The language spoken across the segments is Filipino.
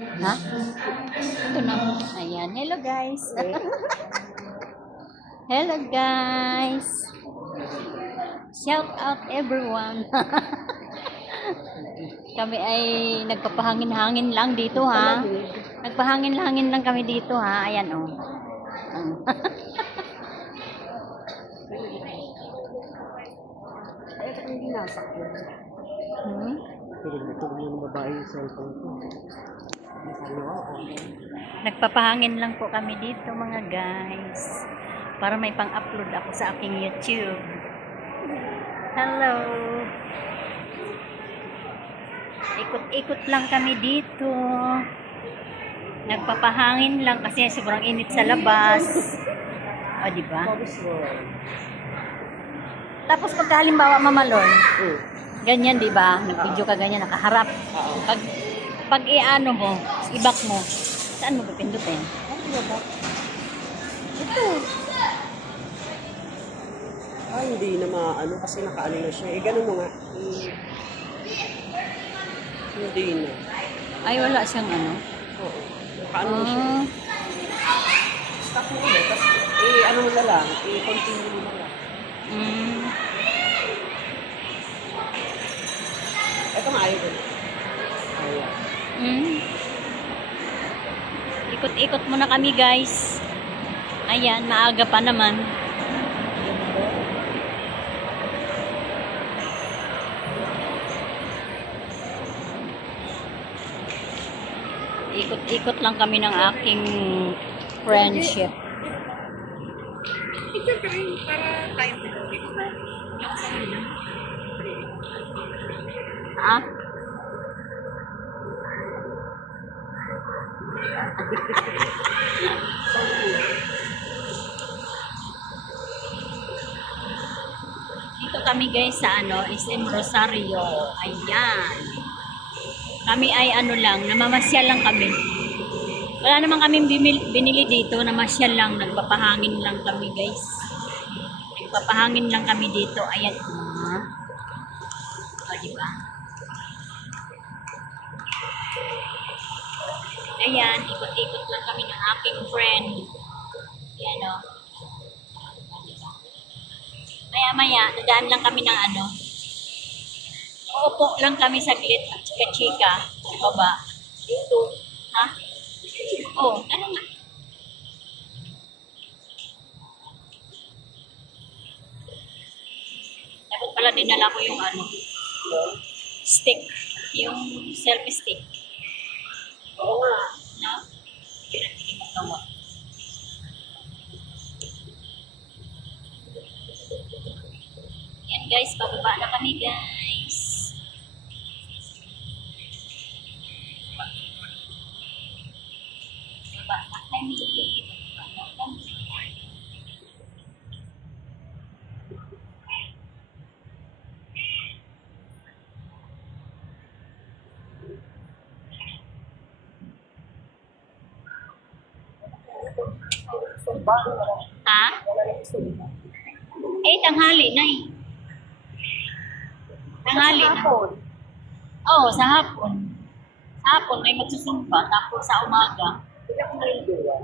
Ha? Ito na. Ayan. Hello guys. Hello guys. Shout out everyone. Kami ay nagpapahangin-hangin lang dito ha. Nagpahangin-hangin lang kami dito ha. Ayan oh. Ay, ito yung ginasak ko. Hmm? Pero ito yung babae yung cellphone ko. Sabi ko, okay. Nagpapahangin lang po kami dito mga guys. Para may pang-upload ako sa aking YouTube. Hello. Ikot-ikot lang kami dito. Nagpapahangin lang kasi sobrang init sa labas. O, diba? Tapos pagka halimbawa mamalon, ganyan, diba? Nag-video ka ganyan, nakaharap. Pag i-ano mo, ibak mo, saan mo pipindutin? Ito. Ay, hindi na maano kasi nakaano na siya. Eh, ganun mo nga. Hindi na. Ay, wala siyang ano. Oo. Nakaano na siya. Stop mo ulit. Tapos, ano mo na lang. I-continue mo na lang. Ito nga ayaw ko. Ayan. Ikot-ikot muna kami guys. Ayan, maaga pa naman. Ikot-ikot lang kami ng aking friendship. Picture ka rin para tayo pinag-video. Ah? Dito kami guys sa ano, SM Rosario. Ayan. Kami ay ano lang, namamasyal lang kami. Wala naman kami binili dito, namasyal lang, nagpapahangin lang kami guys. Nagpapahangin lang kami dito. Ayan. O, diba? Ayan, ikot-ikot lang kami ng aking friend. Ayan o. Maya-maya, dadaan lang kami ng ano. Uupo lang kami saglit at chika-chika sa baba. Dito. Ha? Oo, tara nga. Dapat pala dinala ko yung ano. Stick. Yung selfie stick. Oo nga. No? Pinagiging magawa. Yan guys, pababa na kami guys. Baba na kami. Baba na kami. Ha? Eh, tanghali na eh. Tanghali na. Oo, sa hapon. Sa hapon may magsusumba, tapos sa umaga. Hindi ako naiiwa.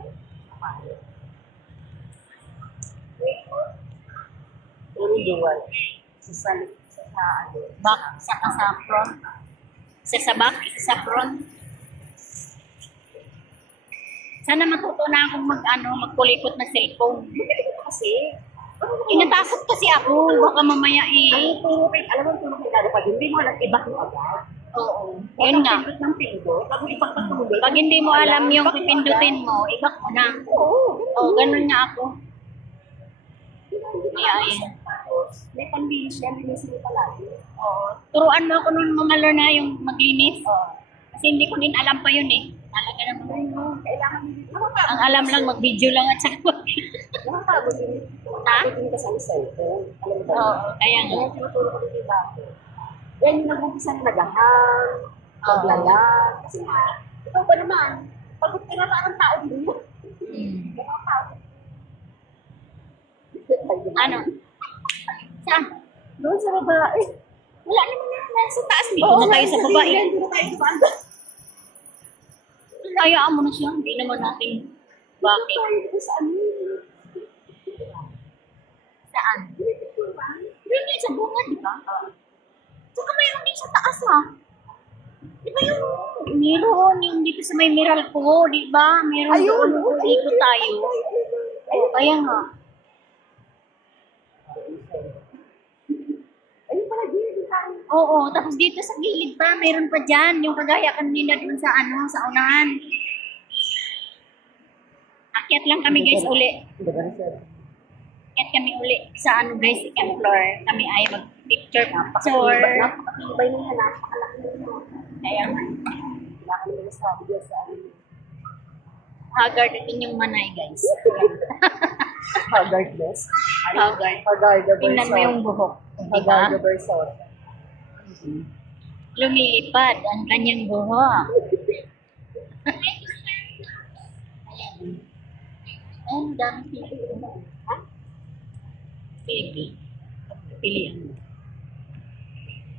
Naiiwan. Sa ano. Back, saka sa front. Sa back, sa front. Sana matuto na akong magkulikot na cellphone. Kasi, Inatakot kasi ako, baka mamaya ang turo kay, alam mo, turo kay Dado pag hindi mo alam, iba mo agad. Oo. Yun nga. Pindot ng pindot, bago ipagpatuloy. Pag hindi mo alam yung pipindutin mo, ibak mo na. Oo. Oo, ganun nga ako. Kaya ayan. May pambilis yan, linisin mo palagi. Oo. Turuan mo ako nung mamalo na yung maglinis. Kasi hindi ko din alam pa yun eh. Talaga naman. Kailangan Ang alam lang, mag-video lang at saka nakapagod din. Ha? Nakapagod din ka sa cellphone. Alam mo ba? Oo, kaya nga. Kaya tinuturo ko din dati. Yan yung nag-umpisa na nagahang, maglalag. Kasi nga, ikaw ba naman, pagod ka na parang tao din mo. Nakapagod. Ano? Saan? Doon sa babae. Wala naman na. Nasa taas. Dito na tayo sa baba eh. Dito na tayo sa baba. Hayaan mo na siya. Hindi naman natin. Bakit? Tayo dito sa ano. Saan? Hindi sa bunga, di ba? Saka mayroon din sa taas, ha? Di ba yung... Meron yung dito sa may Meralco, di ba? Meron Ayun, doon. Ikot tayo. Kaya nga. Ayun pala, di tayo. Oo, tapos dito sa gilid pa, meron pa dyan. Yung kagaya kanina dun sa ano, sa unahan. Akyat lang kami guys uli. Akyat kami uli sa ano guys, second floor. Kami ay mag-picture. Napakatibay niya, napakalaki niya. Kaya nga. Wala ka naman nasabi dyan sa ano. Haggard din yung manay guys. Haggardness. Haggard. Haggard Tingnan mo yung buhok. Diba? Haggard versus. Lumilipad ang kanyang buhok. Ayan. Ayun, dami pili. Ha? Pili. Pilihan mo.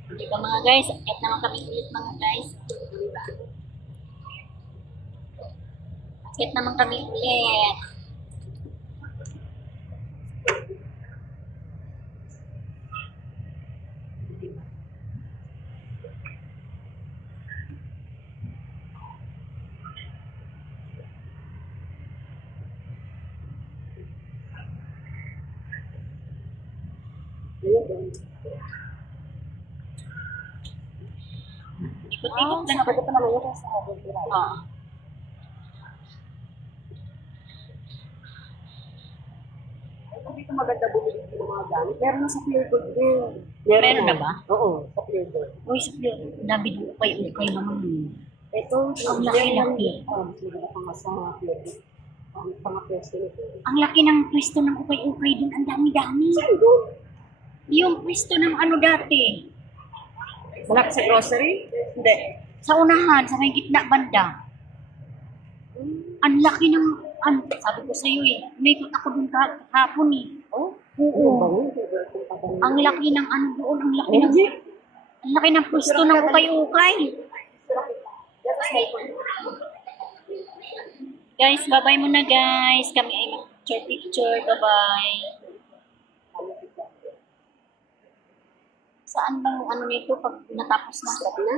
Diba mga guys? Akyat naman kami ulit mga guys. Akyat naman kami ulit. Ikot-ikot lang. Sabi ko pa naman yun sa Haggard versus. Oo. Kung dito maganda bumili ng mga gamit, meron na sa Pure Gold din. Meron na ba? Oo, sa Pure Gold. Uy, sabi, nabido ukay naman yun. Ito, Ang laki-laki. Mas maganda pa nga sa mga Pure Gold. Ang mga pwesto nito. Ang laki ng pwesto ng ukay-ukay dun. Ang dami-dami. Yung pwesto ng ano dati. Malaki sa grocery? Hindi. Sa unahan, sa may gitna banda. Ang laki ng, sabi ko sa'yo eh, umikot ako dun kahapon eh. Oh? Oo. Ang laki ng ano doon, ang laki ng pwesto ng ukay-ukay. Guys, bye-bye muna guys. Kami ay mag-picture. Bye-bye. Saan bang ano nito pag natapos na? Stop na?